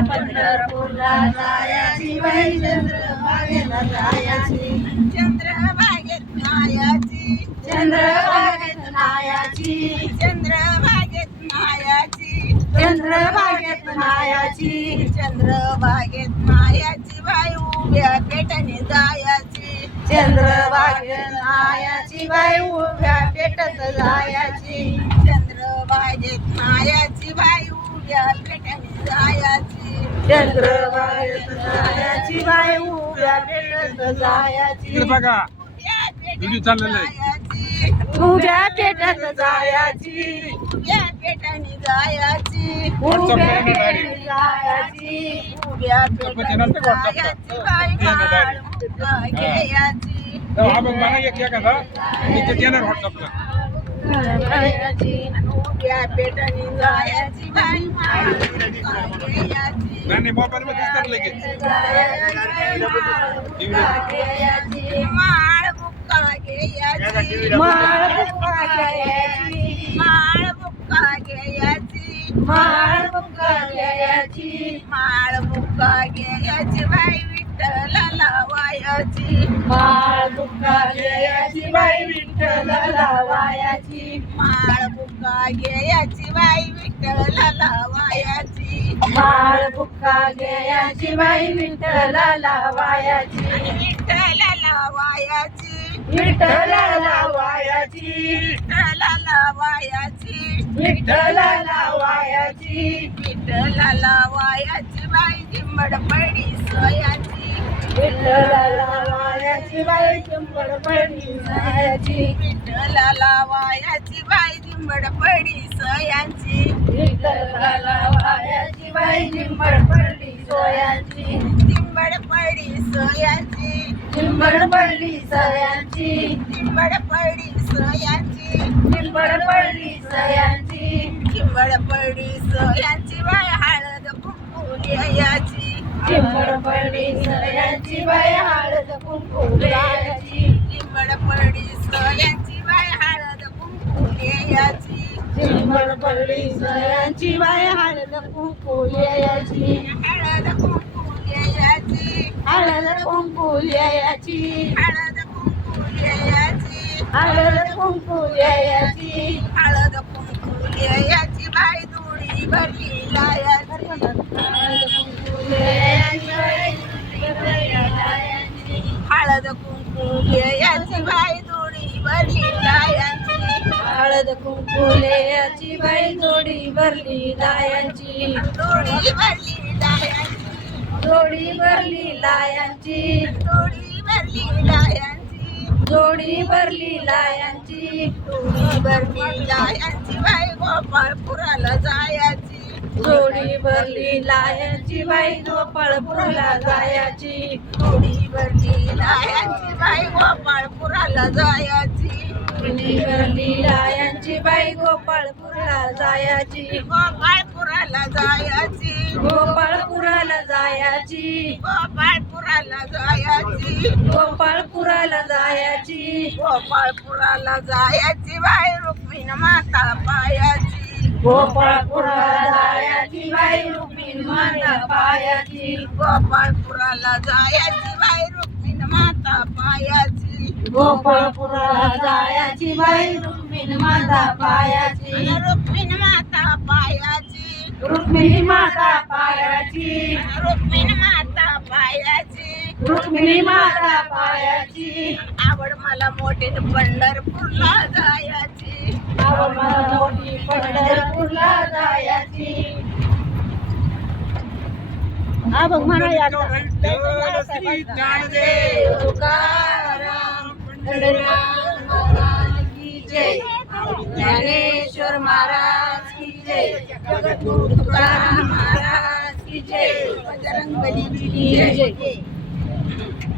पंढरपूरला जायाची बाई चंद्रभागेला जायाची चंद्रभागेत मायाची चंद्रभागेत मायाची चंद्रभागेत मायाची चंद्रभागेत मायाची चंद्रभागेत मायाची बाई उभ्या पेटाने जायाची चंद्रभागेत मायाची बाई उभ्या पेटत जायाची चंद्रभागेत मायाची बाई उभ्या पेटाने जायाची चंद्रभागेत मायाची बाई उभ्या पेटत जायाची बघा व्हिडिओ चाललेला आहे उभ्या पेटत जायाची उभ्या पेटाने जायाची उभ्या पेटाने जायाची उभ्या पेटाने जायाची बाई माळ घ्यायची मला एक एखादा चॅनल व्हॉट्सअपला उभ्या पेटाने जायाची बाई माळ घ्यायची नाही मोबाईल मध्ये दिसतात लगेच माळ बुक्का घ्यायची माळ बुक्का घ्यायची माळ बुक्का घ्यायची माळ बुक्का घ्यायची माळ बुक्का घ्यायची बाई विठ्ठलाला वायाची माळ बुक्का घ्यायची बाई विठ्ठलाला वायाची माळ बुक्का घ्यायची बाई विठ्ठलाला वायाची माळ बुक्का घ्यायची बाई विठ्ठलाला वायाची विठ्ठलाला वायाची विठ्ठलाला वायाची विठ्ठलाला वायाची विठ्ठलाला वायाची विठ्ठलाला वायाची बाई जिंबड पडी सोयाची विठ्ठलाला वायाची बाई जिंबड पडी सोयाची विठ्ठलाला वायाची बाई जिंबड पडी सोयाची विठ्ठलाला वायाची बाई जिंबड पडी सोयाची जिंबड पडी सोयाची जिंबड पडली सयांची जिंबड पडली सयांची जिंबड पडली सयांची जिंबड पडली सयांची बाई हळद कुंकू लिहायची जिंबड पडली सयांची बाई हळद कुंकू लिहायची जिंबड पडली सयांची बाई हळद कुंकू लिहायची जिंबड पडली सयांची बाई हळद कुंकू लिहायची हळद कुंकू लिहायची हळद कुंकू लिहायची हळद कुंकू लिहायची हळद कुंकू लिहायची हळद कुंकू लिहायची बाई दुडी भरली लायाची हळद कुंकू लिहायची बाई हळद कुंकू लिहायची बाई दुडी भरली लायाची हळद कुंकू लिहायची बाई दुडी भरली लायाची दुडी भरली लायाची जोडी भरली लायांची जोडी भरली लायांची जोडी भरली लायांची जोडी भरली लायांची बाई गोपाळपुराला जायाची जोडी भरली लायांची बाई गोपाळपुराला जायाची जोडी भरली लायांची बाई गोपाळपुराला जायाची जोडी भरली लायांची बाई गोपाळपुराला जायाची गोपाळपुराला जायाची गोपाळपुराला जायाची गोपाळपुराला जायाची गोपाळपुराला जायाची गोपाळपुराला जायाची बाई रुक्मिण माता पायाची गोपाळपुराला जायाची बाई रुक्मिण माता पायाची गोपाळपुराला जायाची बाई रुक्मिण माता पायाची गोपाळपुराला जायाची बाई रुक्मिण माता पायाची रुक्मिण माता पायाची रुक्मिणी माता पायाची रुक्मिणी माता पायाची रुक्मिणी माता पायाची आवड मला मोठे पंढरपूरला जायाची आवड मला मोठी पंढरपूरला जायाची हा बघ म्हणा या तुकाराम पंढरीनाथ महाराज की जय ज्ञानेश्वर महाराज की जय जगद्गुरु तुकाराम महाराज की जय बजरंगबली की जय